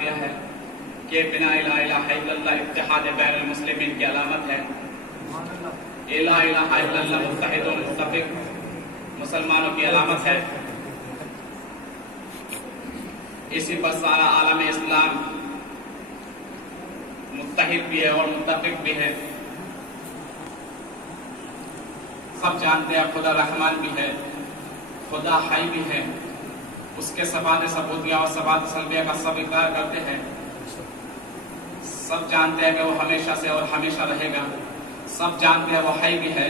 گیا ہے کہ بنا لا الہ الا اللہ اتحاد بین المسلمین کی علامت ہے. لا الہ الا اللہ متحد و متفق مسلمانوں کی علامت ہے. اسی پر سارا عالم اسلام متحد بھی ہے اور متفق بھی ہے. سب جانتے ہیں خدا رحمان بھی ہے, خدا حی بھی ہے. اس کے صفات ثبوتیہ اور صفات سلبیہ کا سب اقرار کرتے ہیں. سب جانتے ہیں کہ وہ ہمیشہ سے اور ہمیشہ رہے گا. سب جانتے ہیں وہ حی بھی ہے,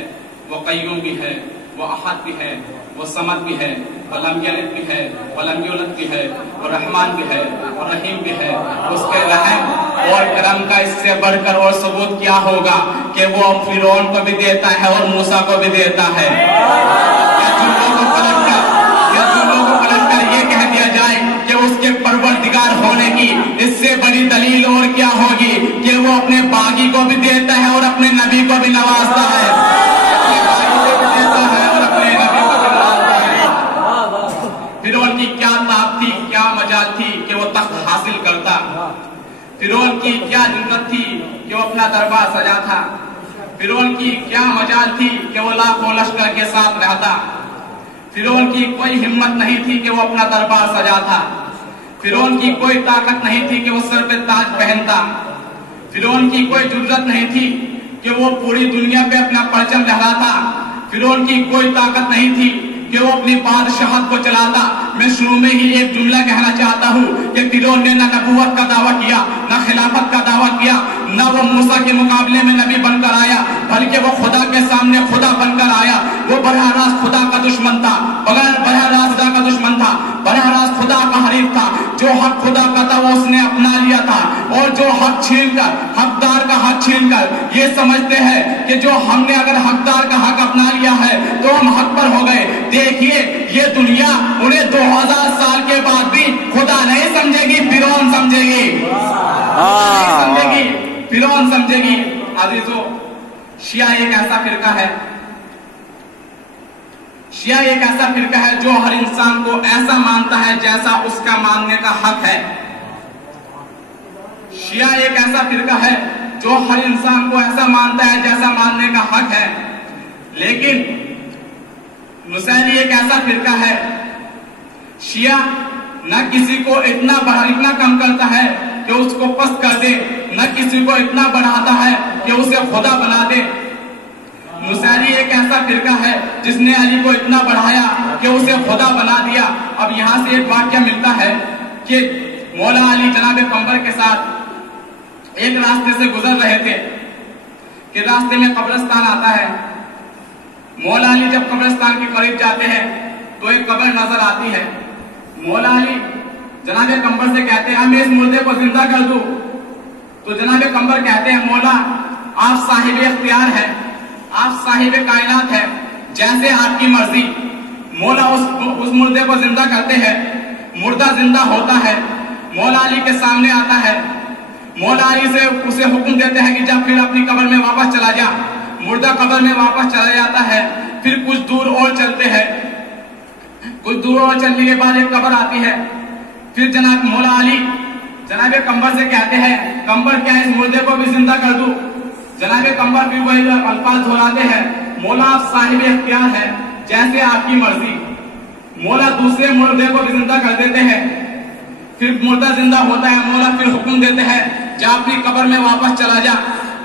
وہ قیوم بھی ہے, وہ احد بھی ہے, وہ صمد بھی ہے, وہ لم یلد بھی ہے, وہ لم یولد بھی ہے, وہ رحمان بھی ہے, وہ رحیم بھی ہے. اس کے رحم اور کرم کا اس سے بڑھ کر اور ثبوت کیا ہوگا کہ وہ فرعون کو بھی دیتا ہے اور موسیٰ کو بھی دیتا ہے. یہ کہہ دیا جائے کہ اس کے پروردگار ہونے کی اس سے بڑی دلیل اور کیا ہوگی کہ وہ اپنے باغی کو بھی دیتا ہے اور اپنے نبی کو بھی نوازتا ہے. فرعون کی کیا طاقت تھی, کیا مجال تھی کہ وہ تخت حاصل کرتا. فرعون کی کیا جرأت تھی کہ وہ اپنا دربار سجا تھا. فرعون کی کیا مجال تھی کہ وہ لاکھوں لشکر کے ساتھ رہتا. فرعون کی کوئی ہمت نہیں تھی کہ وہ اپنا دربار سجا تھا. فرعون کی کوئی طاقت نہیں تھی کہ وہ سر پہ تاج پہنتا. فرعون کی کوئی جرأت نہیں تھی کہ وہ پوری دنیا پہ اپنا پرچم لہراتا. فرعون کی کوئی طاقت نہیں تھی کہ وہ اپنی بادشاہت کو چلاتا. میں شروع میں ہی ایک جملہ کہنا چاہتا ہوں کہ فرعون نے نہ نبوت کا دعویٰ کیا, نہ خلافت کا دعویٰ کیا, نہ وہ موسیٰ کے مقابلے میں نبی بن کر آیا, بلکہ وہ خدا کے سامنے خدا بن کر آیا. وہ براہ راست خدا کا دشمن تھا, براہ راست خدا کا دشمن تھا, براہ راست خدا کا حریف تھا. جو حق خدا کا تھا وہ اس نے اپنا لیا تھا, اور جو حق چھین کر, حقدار کا حق چھین کر یہ سمجھتے ہیں کہ جو ہم نے اگر حقدار کا حق اپنا لیا ہے تو ہم حق پر ہو گئے. دیکھیے یہ دنیا انہیں 2000 سال کے بعد بھی خدا نہیں سمجھے گی, فرعون سمجھے گی. فرعون سمجھے گی. عزیزو, شیعہ ایک ایسا فرقہ ہے, شیعہ ایک ایسا فرقہ ہے جو ہر انسان کو ایسا مانتا ہے جیسا اس کا ماننے کا حق ہے. شیعہ ایک ایسا فرقہ ہے جو ہر انسان کو ایسا مانتا ہے جیسا ماننے کا حق ہے. لیکن نصیری ایک ایسا فرقہ ہے, شیعہ نہ کسی کو اتنا کم کرتا ہے کہ اس کو پست کر دے, نہ کسی کو اتنا بڑھاتا ہے کہ اسے خدا بنا دے. نصیری ایک ایسا فرقہ ہے جس نے علی کو اتنا بڑھایا کہ اسے خدا بنا دیا. اب یہاں سے ایک واقعہ ملتا ہے کہ مولا علی جناب قمر کے ساتھ ایک راستے سے گزر رہے تھے کہ راستے میں قبرستان آتا ہے. مولا علی جب قبرستان کے قریب جاتے ہیں تو ایک قبر نظر آتی ہے. مولا علی جناب قمر سے کہتے ہیں میں اس مردے کو زندہ کر دوں. تو جناب قمر کہتے ہیں مولا آپ صاحب اختیار ہیں, آپ صاحب کائنات ہیں, جیسے آپ کی مرضی. مولا اس مردے کو زندہ کرتے ہیں, مردہ زندہ ہوتا ہے, مولا علی کے سامنے آتا ہے. مولا علی سے اسے حکم دیتے ہیں کہ جب پھر اپنی قبر میں واپس چلا جا. مردہ قبر میں واپس چلا جاتا ہے. پھر کچھ دور اور چلتے ہیں, کچھ دور اور چلنے کے بعد ایک قبر آتی ہے. پھر جناب مولا علی جناب قمر سے کہتے ہیں قمر کیا اس مردے کو بھی زندہ کر دوں. جناب قمر بھی وہی الفاظ دہراتے ہیں مولا آپ صاحب اختیار ہیں, جیسے آپ کی مرضی. مولا دوسرے مردے کو بھی زندہ کر دیتے ہیں. پھر مردہ زندہ ہوتا ہے. مولا پھر حکم دیتے ہیں جا اپنی قبر میں واپس چلا جا.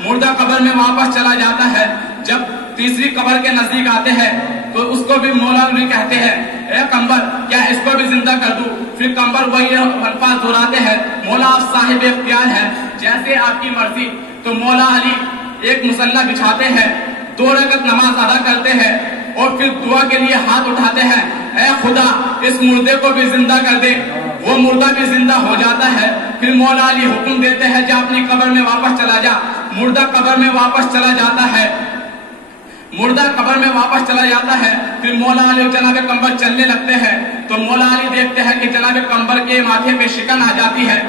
مردہ قبر میں واپس چلا جاتا ہے. جب تیسری قبر کے نزدیک آتے ہیں تو اس کو بھی مولا بھی کہتے ہیں اے قمر کیا اس کو بھی زندہ کر دوں. پھر قمر وہی الفاظ دہراتے ہیں مولا آپ صاحب اختیار ہیں, جیسے آپ کی مرضی. تو مولا علی ایک مصلی بچھاتے ہیں, 2 رکعت نماز ادا کرتے ہیں اور پھر دعا کے لیے ہاتھ اٹھاتے ہیں اے خدا اس مردے کو بھی زندہ کر دے. وہ مردہ بھی زندہ ہو جاتا ہے. پھر مولا علی حکم دیتے ہیں جا اپنی قبر میں واپس چلا جا. مردہ قبر میں واپس چلا جاتا ہے. مردہ قبر میں واپس چلا جاتا ہے. پھر مولا علی جناب قمر چلنے لگتے ہیں تو مولا علی دیکھتے ہیں کہ جناب قمر کے ماتھے پہ شکن آ جاتی ہے.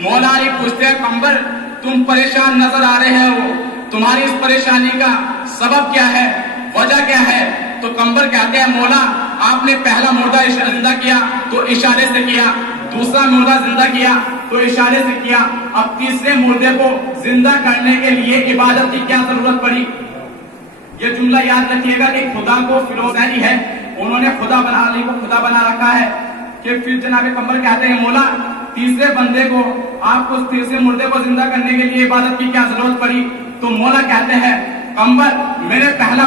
مولا علی پوچھتے ہیں قمر تم پریشان نظر آ رہے ہو, تمہاری اس پریشانی کا سبب کیا ہے, وجہ کیا ہے؟ تو قمر کہتے ہیں مولا آپ نے پہلا مردہ زندہ کیا تو اشارے سے کیا, دوسرا مردہ زندہ کیا تو اشارے سے کیا. اب تیسرے مردے کو زندہ کرنے کے لیے عبادت کی کیا ضرورت پڑی؟ یہ جملہ یاد رکھیے گا کہ خدا کو فلوسینی ہے، انہوں نے خدا بنا علی کو خدا بنا رکھا ہے. کہ پھر جناب قمر کہتے ہیں مولا تیسرے بندے کو، آپ کو تیسرے مردے کو زندہ کرنے کے لیے عبادت کی کیا ضرورت پڑی؟ تو مولا کہتے ہیں قمر میں نے پہلا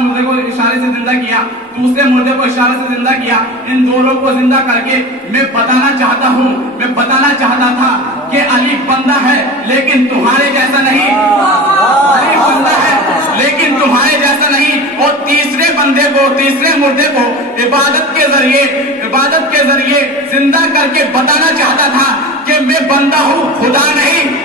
مردے کو اشارے سے زندہ کیا، دوسرے مردے کو اشارے سے زندہ کیا، ان دونوں کو زندہ کر کے میں بتانا چاہتا تھا کہ علی بندہ ہے لیکن تمہارے جیسا نہیں، علی بندہ ہے لیکن تمہارے جیسا نہیں. اور تیسرے مردے کو عبادت کے ذریعے زندہ کر کے بتانا چاہتا تھا کہ میں بندہ ہوں، خدا نہیں.